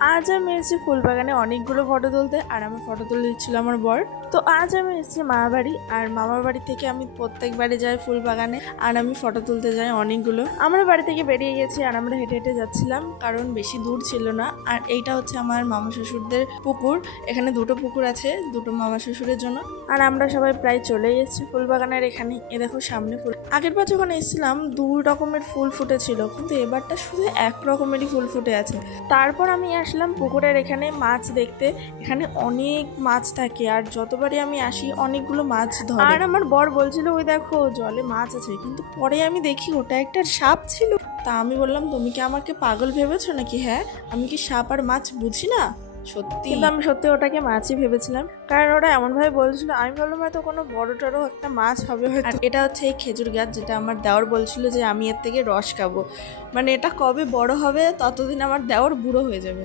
আজ আমি এসেছি ফুলবাগানে অনেকগুলো ফটো তুলতে, আর আমার ফটো তুলে দিচ্ছিল আমার বর। তো আজ আমি এসেছি মামার বাড়ি, আর মামার বাড়ি থেকে আমি প্রত্যেকবারে যাই ফুলবাগানে, আর আমি ফটো তুলতে যাই অনেকগুলো। আমরা বাড়ি থেকে বেরিয়ে গেছি, আর আমরা হেঁটে হেঁটে যাচ্ছিলাম, কারণ বেশি দূর ছিল না। আর এইটা হচ্ছে আমার মামা শ্বশুরদের পুকুর। এখানে দুটো পুকুর আছে, দুটো মামা শ্বশুরের জন্য। আর আমরা সবাই প্রায় চলে এসেছি ফুলবাগানের এখানে। এ দেখো সামনে ফুল। আগের বার যখন এসেছিলাম 2 রকমের ফুল ফুটেছিল, কিন্তু এবারটা শুধু 1 রকমেরই ফুল ফুটে আছে। তারপর আমি আসলাম পুকুরের এখানে মাছ দেখতে। এখানে অনেক মাছ থাকে, আর যতবারই আমি আসি অনেকগুলো মাছ ধরে। আর আমার বর বলছিল ওই দেখো জলে মাছ আছে, কিন্তু পরে আমি দেখি ওটা একটা সাপ ছিল। তা আমি বললাম তুমি কি আমাকে পাগল ভেবেছো নাকি? হ্যাঁ, আমি কি সাপ আর মাছ বুঝি না? সত্যি, কিন্তু আমি সত্যি ওটাকে মাছই ভেবেছিলাম, কারণ ওরা এমনভাবে বলছিল। আমি ভাবলাম হয়তো কোনো বড় টড়ো একটা মাছ হবে হয়তো। আর এটা হচ্ছে এই খেজুর গাছ, যেটা আমার দেওর বলছিল যে আমি এর থেকে রস খাবো। মানে এটা কবে বড় হবে ততদিন আমার দেওর বুড়ো হয়ে যাবে।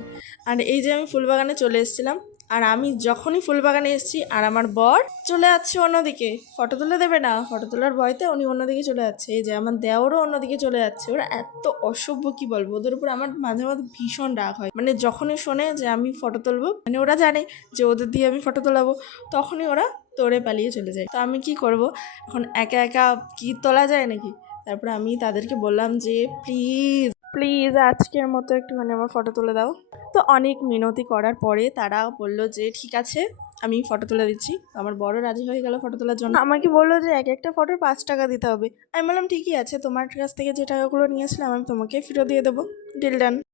আর এই যে আমি ফুলবাগানে চলে এসেছিলাম, আর আমি যখনই ফুলবাগানে এসেছি আর আমার বর চলে যাচ্ছে অন্যদিকে, ফটো তুলে দেবে না, ফটো তোলার ভয়তে উনি অন্যদিকে চলে যাচ্ছে। এই যে আমার দেওরও অন্যদিকে চলে যাচ্ছে। ওরা এত অসভ্য, কি বলবো, ওদের উপর আমার মাঝে মাঝে ভীষণ রাগ হয়। মানে যখনই শোনে যে আমি ফটো তুলবো, মানে ওরা জানে যে ওদের দিয়ে আমি ফটো তোলাবো, তখনই ওরা দৌড়ে পালিয়ে চলে যায়। তো আমি কি করব এখন, একা একা কি তোলা যায় নাকি? তারপরে আমি তাদেরকে বললাম যে প্লিজ প্লিজ আজকের মতো একটুখানি আমার ফটো তুলে দাও। তো অনেক মিনতি করার পরে তারা বললো যে ঠিক আছে, আমি ফটো তুলে দিচ্ছি। আমার বড় রাজি হয়ে গেল ফটো তোলার জন্য। আমাকে বললো যে এক একটা ফটোর 5 টাকা দিতে হবে। আমি বললাম ঠিকই আছে, তোমার কাছ থেকে যে টাকাগুলো নিয়েছিলাম আমি তোমাকে ফেরত দিয়ে দেবো, ডিল ডান।